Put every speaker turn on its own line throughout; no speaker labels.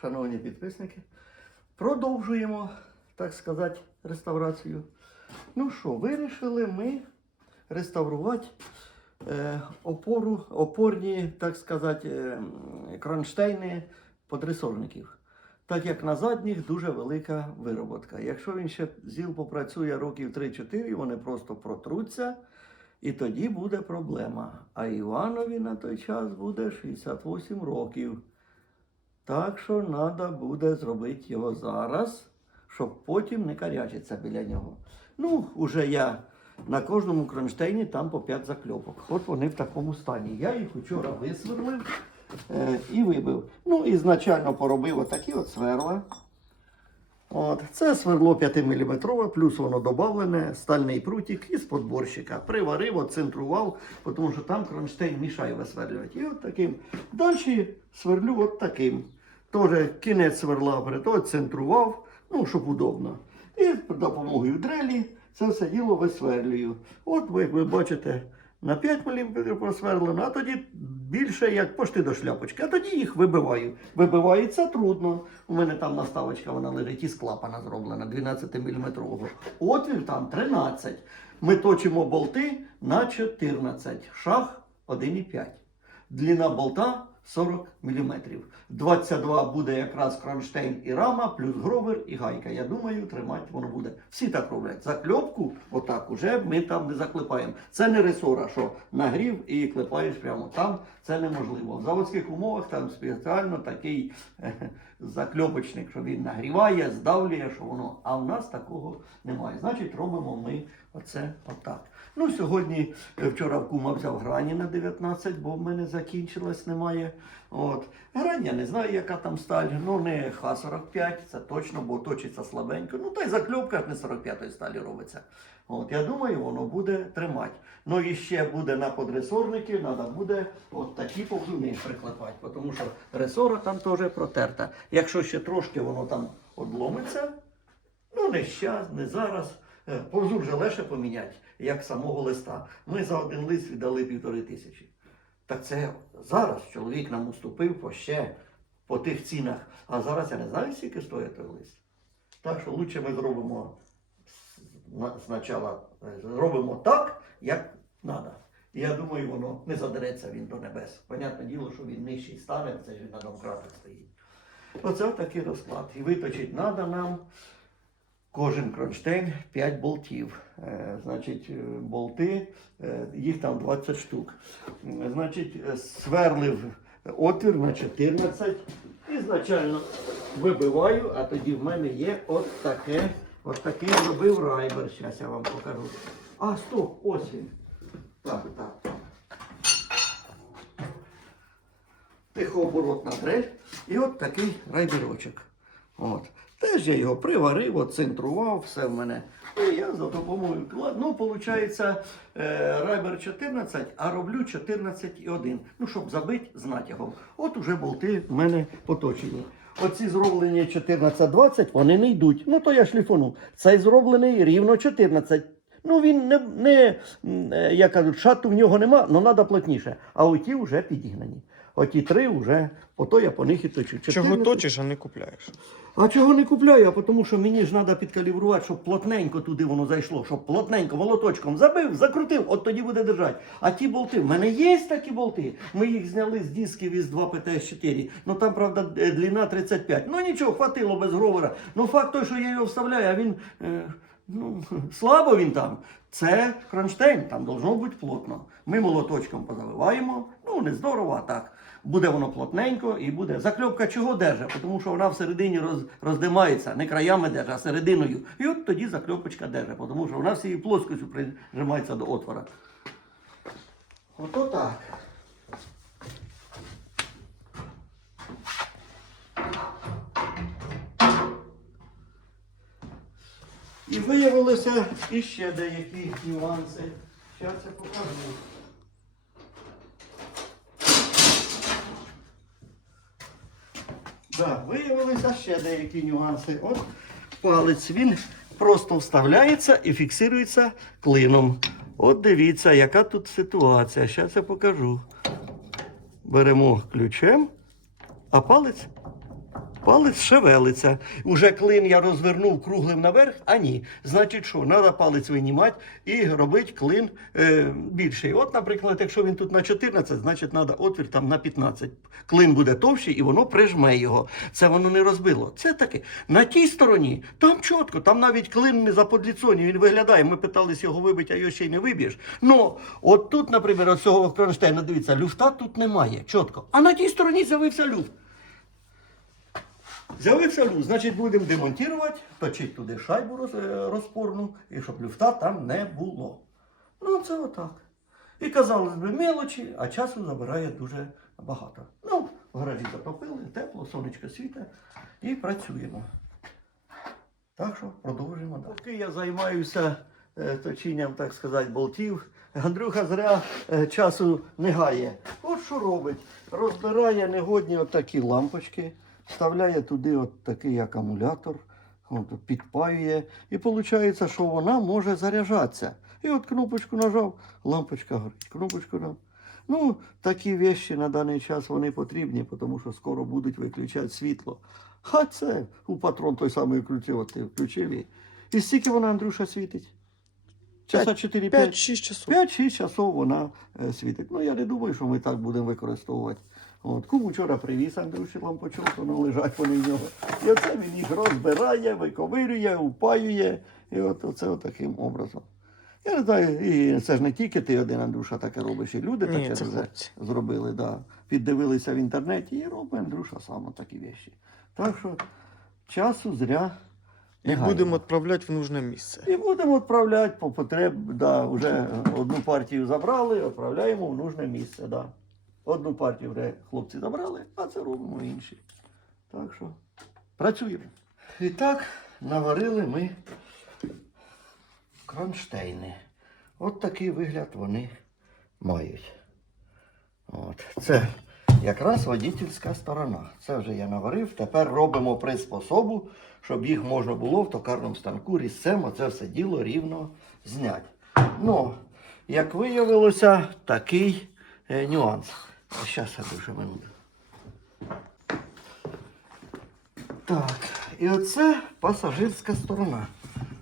шановні підписники. Продовжуємо, так сказати, реставрацію. Ну що, вирішили ми реставрувати е, опору, опорні, так сказати, е, кронштейни подресорників. Так як на задніх дуже велика вироботка. Якщо він ще зіл попрацює років 3-4, вони просто протруться, і тоді буде проблема. А Іванові на той час буде 68 років. Так що треба буде зробити його зараз, щоб потім не карячиться біля нього. Ну, уже я на кожному кронштейні там по 5 закльопок. От вони в такому стані. Я їх вчора висверлив е, і вибив. Ну, і значально поробив отакі от сверла. От. Це сверло 5-мм, плюс воно додавлене, стальний прутик із подборщика. Приварив, оцентрував, тому що там кронштейн мішає висверлювати. І от таким. Далі сверлю от таким. Теж кінець сверла оцентрував, ну, щоб удобно. І з допомогою дрелі це все діло висверлюю. От ви, ви бачите, на 5 мм просверлено, а тоді більше як пошти до шляпочки. А тоді їх вибиваю. Вибивається трудно. У мене там наставочка вона лежить із клапана зроблена 12 мм. Отвір там 13. Ми точимо болти на 14. Шах 1,5. Длина болта 40 мм. 22 буде якраз кронштейн і рама, плюс гровер і гайка. Я думаю, тримати воно буде. Всі так роблять. Закльопку, отак, уже ми там не заклепаємо. Це не ресора, що нагрів і клепаєш прямо там. Це неможливо. В заводських умовах там спеціально такий е, закльопочник, що він нагріває, здавлює, що воно. А в нас такого немає. Значить, робимо ми оце отак. Ну, сьогодні, е, вчора в кума взяв грані на 19, бо в мене закінчилось, немає. От. Грань я не знаю, яка там сталь. Ну, не Х-45, це точно, бо точиться слабенько. Ну, та й закльопка не 45-ї сталі робиться. От, я думаю, воно буде тримати. Ну і ще буде на подресорники, треба буде от такі повзуни приклепати, тому що ресора там теж протерта. Якщо ще трошки воно там одломиться, Ну, не щас, не зараз. Е, Повзур же легше поміняти, як самого листа. Ми за один лист віддали півтори тисячі. Так це зараз чоловік нам уступив по ще по тих цінах. А зараз я не знаю, скільки стоїть той лист. Так що лучше ми зробимо спочатку е, зробимо так, як треба. Я думаю, воно не задереться він до небес. Понятне діло, що він нижчий стане, це ж на домкратах стоїть. Оце такий розклад. І виточити треба нам. Кожен кронштейн 5 болтів. Е, Значить, е, болти, е, їх там 20 штук. Значить, сверлив отвір на 14 і значально вибиваю, а тоді в мене є от таке, от такий робив райбер. Зараз я вам покажу. А, стоп, ось він. Так, так. Тихооборотна дрель. І от такий райберочок. От. Теж я його приварив, оцентрував, все в мене. І я за допомогою. Ну, виходить, е, райбер 14, а роблю 14,1. Ну, щоб забити з натягом. От уже болти в мене поточені. Оці зроблені 14-20, вони не йдуть. Ну, то я шліфону. Цей зроблений рівно 14. Ну, він не, не е, як кажуть, шату в нього нема, але треба плотніше. А оті вже підігнані. Оті три вже, ото я по них і точу.
Чого точиш, а не купляєш?
А чого не купляю? А тому що мені ж треба підкалібрувати, щоб плотненько туди воно зайшло, щоб плотненько молоточком забив, закрутив, от тоді буде держати. А ті болти, в мене є такі болти. Ми їх зняли з дисків із 2 ПТС-4. Ну там, правда, длина 35. Ну нічого, хватило без гровера. Ну факт той, що я його вставляю, а він. Е, Ну, слабо він там. Це кронштейн, там должно бути плотно. Ми молоточком позаливаємо, ну не здорово, а так. Буде воно плотненько і буде. Закльопка чого держить? Тому що вона всередині роз, роздимається, не краями держить, а серединою. І от тоді закльопочка держить, тому що вона всією плоскостю прижимається до отвора. Ото так. І виявилося іще деякі нюанси. Зараз я покажу. Да, виявилися ще деякі нюанси. От палець він просто вставляється і фіксується клином. От дивіться, яка тут ситуація. Зараз я покажу. Беремо ключем, а палець Палець шевелиться. Уже клин я розвернув круглим наверх, а ні. Значить, що, треба палець винімати і робити клин е, більший. От, наприклад, якщо він тут на 14, значить треба отвір там на 15. Клин буде товщий і воно прижме його. Це воно не розбило. Це таке. На тій стороні, там чітко, там навіть клин не заподліцоні, він виглядає. Ми питались його вибити, а його ще й не виб'єш. Ну, от тут, наприклад, от цього кронштейна, дивіться, люфта тут немає, чітко. А на тій стороні з'явився люфт. З'явився люфт, значить будемо демонтувати, точити туди шайбу е, розпорну, і щоб люфта там не було. Ну, це отак. І казалось би, мелочі, а часу забирає дуже багато. Ну, гаражі затопили, тепло, сонечко світе і працюємо. Так що продовжуємо далі. Поки я займаюся е, точінням, так сказати, болтів, Андрюха зря е, часу не гає. От що робить? Розбирає негодні отакі лампочки, вставляє туди от такий акумулятор, от, підпаює, і виходить, що вона може заряджатися. І от кнопочку нажав, лампочка горить. Кнопочку нажав. Ну, такі вещі на даний час вони потрібні, тому що скоро будуть виключати світло. А це у патрон той самий включив, от ти включив її. І стільки вона, Андрюша, світить? Часа 4-5.
5-6 часов.
5-6 часов вона е, світить. Ну я не думаю, що ми так будемо використовувати. От, кум вчора привіз Андрюші лампочок, воно лежать вони в нього. І оце він їх розбирає, виковирює, упаює. І от оце от таким образом. Я не знаю, і це ж не тільки ти один, Андрюша, таке робиш, і люди
Ні,
таке вже зробили. Да. Піддивилися в інтернеті і робить Андрюша сам такі вещі. Так що часу зря
І будемо відправляти в нужне місце.
І будемо відправляти по потреб. Да, вже одну партію забрали, відправляємо в нужне місце. Да. Одну партію вже хлопці забрали, а це робимо інші. Так що працюємо. І так наварили ми кронштейни. От такий вигляд вони мають. От. Це якраз водительська сторона. Це вже я наварив. Тепер робимо приспособу, щоб їх можна було в токарному станку різцем оце все діло рівно зняти. Ну, як виявилося, такий е, нюанс. Зараз я дуже минуту. Так, і оце пасажирська сторона.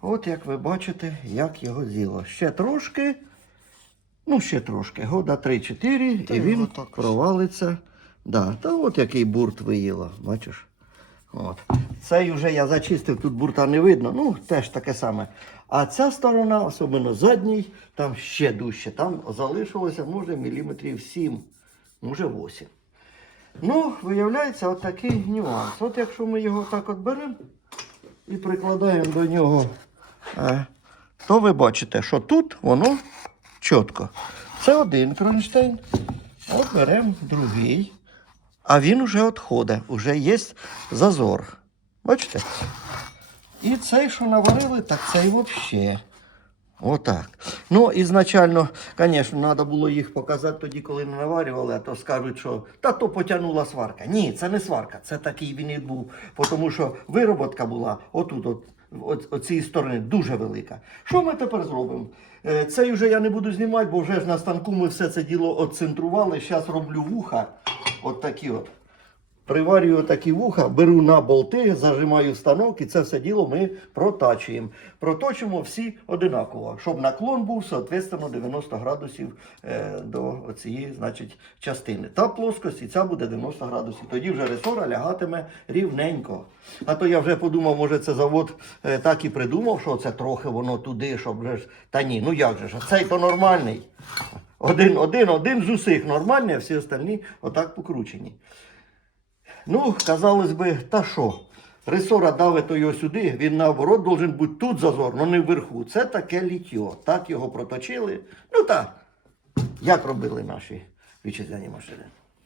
От як ви бачите, як його з'їло. Ще трошки, ну ще трошки, года 3-4, і він провалиться. Да, та от який бурт виїло, бачиш? От. Цей вже я зачистив, тут бурта не видно, ну теж таке саме. А ця сторона, особливо задній, там ще дужче. Там залишилося, може, міліметрів 7, може 8. Ну, виявляється, от нюанс. От якщо ми його так от беремо і прикладаємо до нього, е, то ви бачите, що тут воно чітко. Це один кронштейн. От беремо другий. А він уже відходить, вже є зазор. Бачите? І цей, що наварили, так цей взагалі. Отак. Ну, ізначально, звісно, треба було їх показати тоді, коли не наварювали, а то скажуть, що та то потягнула сварка. Ні, це не сварка, це такий він і був. Тому що вироботка була отут, от, от, от цієї сторони, дуже велика. Що ми тепер зробимо? Е, Цей вже я не буду знімати, бо вже ж на станку ми все це діло отцентрували. Зараз роблю вуха. От такі от. Приварюю такі вуха, беру на болти, зажимаю станок і це все діло ми протачуємо. Проточимо всі одинаково, щоб наклон був, соответственно, 90 градусів е, до цієї значить, частини. Та плоскость і ця буде 90 градусів. Тоді вже ресора лягатиме рівненько. А то я вже подумав, може це завод е, так і придумав, що це трохи воно туди, щоб вже ж. Та ні, ну як же ж, цей то нормальний. Один, один, один з усіх нормальний, а всі остальні отак покручені. Ну, казалось би, та що? Ресора давить його сюди, він наоборот должен бути тут зазор, але не вверху. Це таке літьо. Так його проточили. Ну так, як робили наші вітчизняні машини.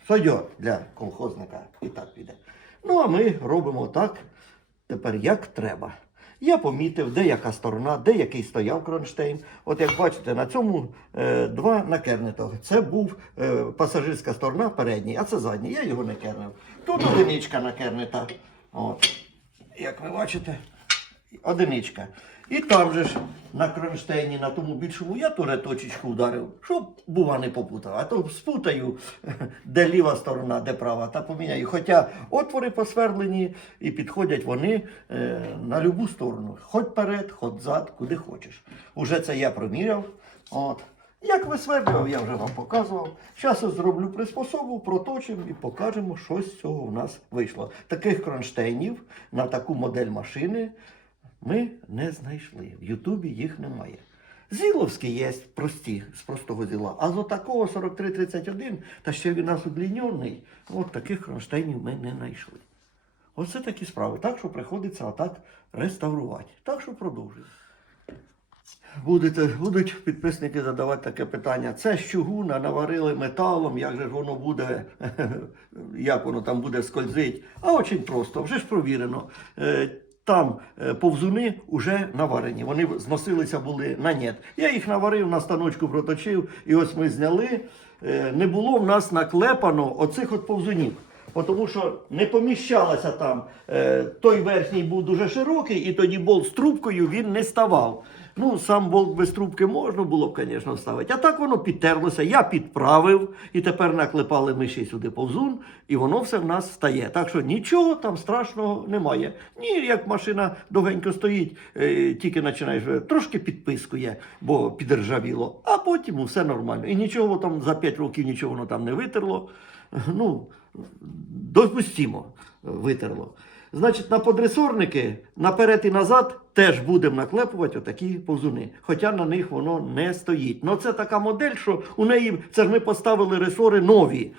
Сойдьо для колхозника і так піде. Ну, а ми робимо так, тепер як треба. Я помітив, де яка сторона, де який стояв кронштейн. От як бачите, на цьому е, два накернитого. Це був е, пасажирська сторона передній, а це задній. Я його не кернив. Тут одиничка накернита. От. Як ви бачите, одиничка. І там же ж на кронштейні, на тому більшому я теж точечку вдарив, щоб бува не попутав. А то спутаю, де ліва сторона, де права, та поміняю. Хоча отвори посверлені і підходять вони е, на любу сторону. Хоч вперед, хоч зад, куди хочеш. Уже це я проміряв. От. Як висверлював, я вже вам показував. Зараз зроблю приспособу, проточимо і покажемо, що з цього в нас вийшло. Таких кронштейнів на таку модель машини ми не знайшли. В Ютубі їх немає. Зіловські є прості, з простого зіла. А з отакого 4331, та ще він нас удліньоний, от таких кронштейнів ми не знайшли. Оце такі справи. Так що приходиться отак реставрувати. Так що продовжуємо. Будете, будуть підписники задавати таке питання. Це з чугуна наварили металом, як же ж воно буде, як воно там буде скользить. А очень просто, вже ж провірено. Там е, повзуни вже наварені. Вони зносилися були на нет. Я їх наварив, на станочку проточив, і ось ми зняли. Е, Не було в нас наклепано оцих от повзунів. Тому що не поміщалося там. Е, той верхній був дуже широкий, і тоді болт з трубкою він не ставав. Ну, сам болт без трубки можна було б, звісно, ставити. А так воно підтерлося, я підправив, і тепер наклепали ми ще сюди повзун, і воно все в нас стає. Так що нічого там страшного немає. Ні, як машина довгенько стоїть, е, тільки починаєш е, трошки підпискує, бо підржавіло, а потім все нормально. І нічого там за 5 років нічого воно там не витерло. Ну, допустимо, витерло. Значить, на подресорники наперед і назад теж будемо наклепувати отакі повзуни. Хоча на них воно не стоїть. Ну це така модель, що у неї це ж ми поставили ресори нові.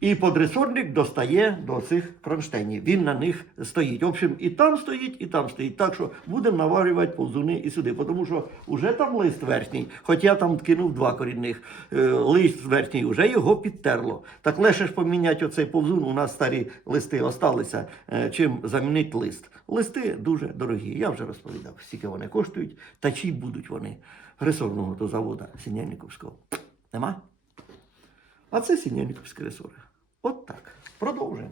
І подресорник достає до цих кронштейнів. Він на них стоїть. В общем, і там стоїть, і там стоїть. Так що будемо наварювати повзуни і сюди. Тому що вже там лист верхній, хоч я там кинув два корінних. е, Лист верхній вже його підтерло. Так легше ж поміняти оцей повзун. У нас старі листи осталися, е, чим замінити лист. Листи дуже дорогі. Я вже розповідав, скільки вони коштують та чи будуть вони ресорного до заводу Сінельниковського. Нема? А це Сінельниковські ресори. От так. Продовжуємо.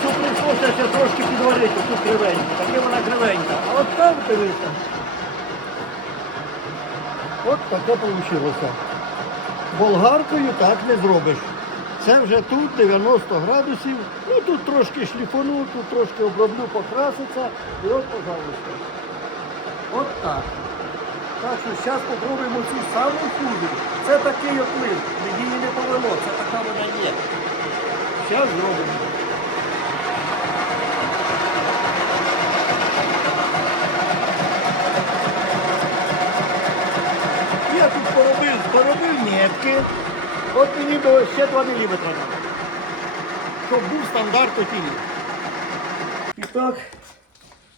Що прийшлося трошки підварити ту кривеньку. Таке вона кривенька. А от там дивися. От таке вийшло. Болгаркою так не зробиш. Це вже тут 90 градусів. Ну тут трошки шліфану, тут трошки оброблю, покраситься. І от, пожалуйста. От так. Так що зараз спробуємо цю саму фузу. Це такий от лист. Її не повело, це така вона є. Зараз зробимо. Я тут поробив, поробив метки. От мені до ще 2 мм треба. Щоб був стандарт отілі. І так,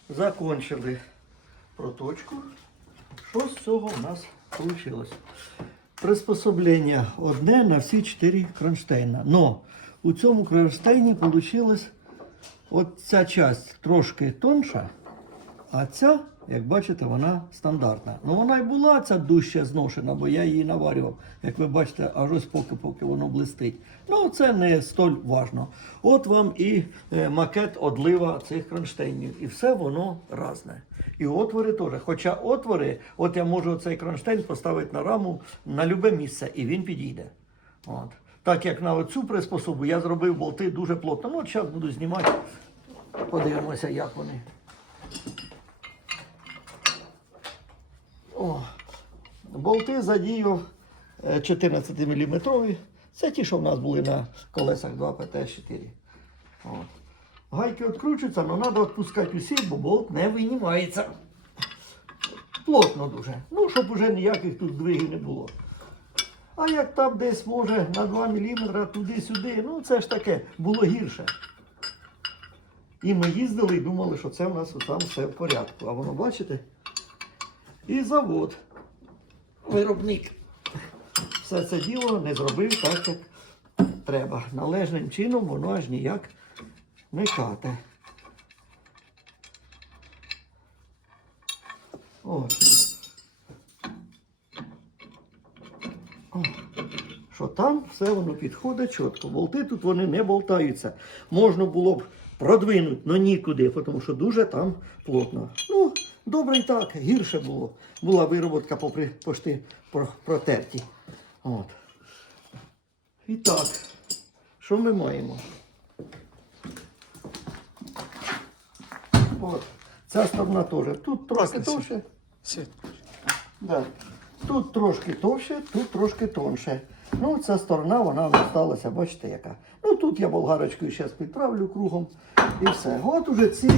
закончили проточку. Що з цього в нас вийшло? Приспособлення одне на всі 4 кронштейна. Но у цьому кронштейні вийшло ця часть трошки тонша, а ця, як бачите, вона стандартна. Ну вона й була ця дужче зношена, бо я її наварював. Як ви бачите, аж ось поки, поки воно блистить. Ну це не столь важно. От вам і е, макет одлива цих кронштейнів. І все воно разне. І отвори теж. Хоча отвори, от я можу цей кронштейн поставити на раму на любе місце, і він підійде. От. Так як на цю приспособу я зробив болти дуже плотно. Ну, зараз буду знімати. Подивимося, як вони. О, болти задію 14 мм. Це ті, що в нас були на колесах 2 ПТ-4. Гайки відкручуються, але треба відпускати усі, бо болт не винімається. Плотно дуже. Ну, щоб уже ніяких тут здвигів не було. А як там десь може на 2 мм туди-сюди, ну це ж таке, було гірше. І ми їздили і думали, що це в нас там все в порядку. А воно, бачите? І завод, виробник. Все це діло не зробив так, як треба. Належним чином воно аж ніяк не кате. О, що там все воно підходить чітко. Болти тут вони не болтаються. Можна було б продвинути, але нікуди, тому що дуже там плотно. Ну, добре і так, гірше було. Була вироботка попри пошти протерті. От. І так, що ми маємо? От. Ця сторона теж. Тут трошки товще. Да. Тут трошки товще, тут трошки тонше. Ну, ця сторона, вона сталася, бачите, яка. Ну тут я болгарочкою зараз підправлю кругом і все. От уже ці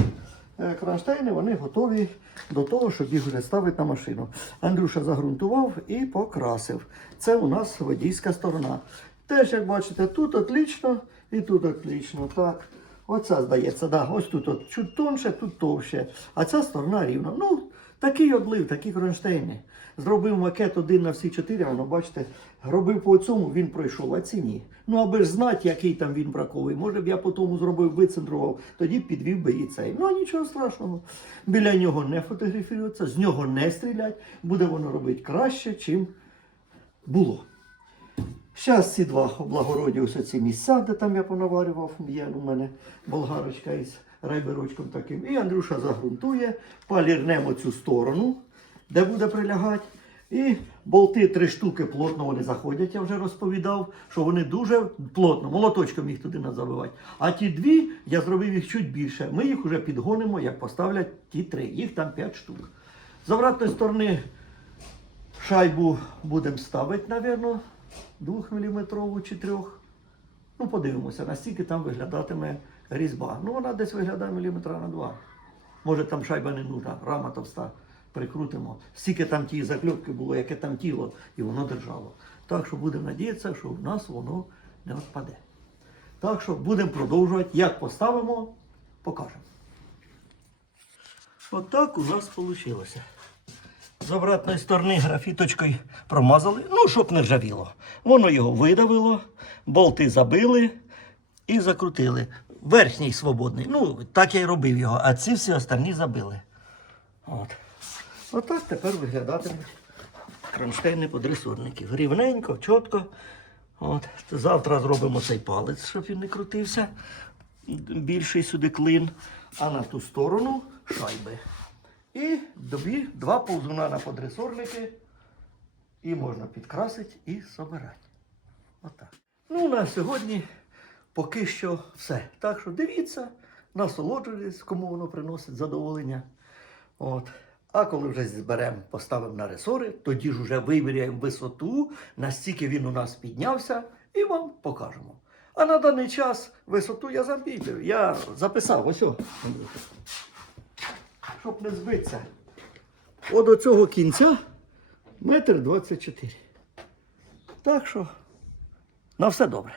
кронштейни, вони готові до того, щоб їх вже ставити на машину. Андрюша загрунтував і покрасив. Це у нас водійська сторона. Теж, як бачите, тут отлично і тут отлично. Так. Оця здається, да. ось тут от чуть тонше, тут товще. А ця сторона рівна. Ну, такий одлив, такі кронштейни. Зробив макет один на всі чотири, воно бачите, робив по цьому, він пройшов, а ці ні. Ну, аби ж знати, який там він браковий. Може б я по тому зробив, вицентрував, тоді підвів би і цей. Ну, нічого страшного. Біля нього не фотографірується, з нього не стрілять. Буде воно робити краще, чим було. Зараз ці два облагороді ось ці місця, де там я понаварював, є у мене болгарочка із райберочком таким. І Андрюша загрунтує, полірнемо цю сторону, де буде прилягати. І болти три штуки плотно вони заходять, я вже розповідав, що вони дуже плотно, молоточком їх туди треба забивати. А ті дві, я зробив їх чуть більше. Ми їх вже підгонимо, як поставлять ті три. Їх там п'ять штук. З обратної сторони шайбу будемо ставити, мабуть, 2-мм чи 3. Ну, подивимося, настільки там виглядатиме різьба. Ну, вона десь виглядає міліметра на 2. Може там шайба не нужна, рама товста. Прикрутимо. Стільки там ті закльопки було, яке там тіло, і воно держало. Так що будемо надіятися, що в нас воно не відпаде. Так що будемо продовжувати. Як поставимо, покажемо. Отак у нас вийшло. З обратної сторони графіточкою промазали, ну, щоб не ржавіло. Воно його видавило, болти забили і закрутили. Верхній свободний. Ну, так я й робив його, а ці всі останні забили. От. Отак тепер виглядатимуть кронштейни подресурників. Рівненько, чітко. От. Завтра зробимо цей палець, щоб він не крутився. Більший сюди клин, а на ту сторону шайби. І дві, два повзуна на подресорники. І можна підкрасити і собирати. Отак. Ну, на сьогодні поки що все. Так що дивіться, насолоджуйтесь, кому воно приносить задоволення. От. А коли вже зберемо, поставимо на ресори, тоді ж вже виміряємо висоту, настільки він у нас піднявся, і вам покажемо. А на даний час висоту я замітив. Я записав ось. о. Щоб не збитися. От до цього кінця метр двадцять чотири. Так що на все добре.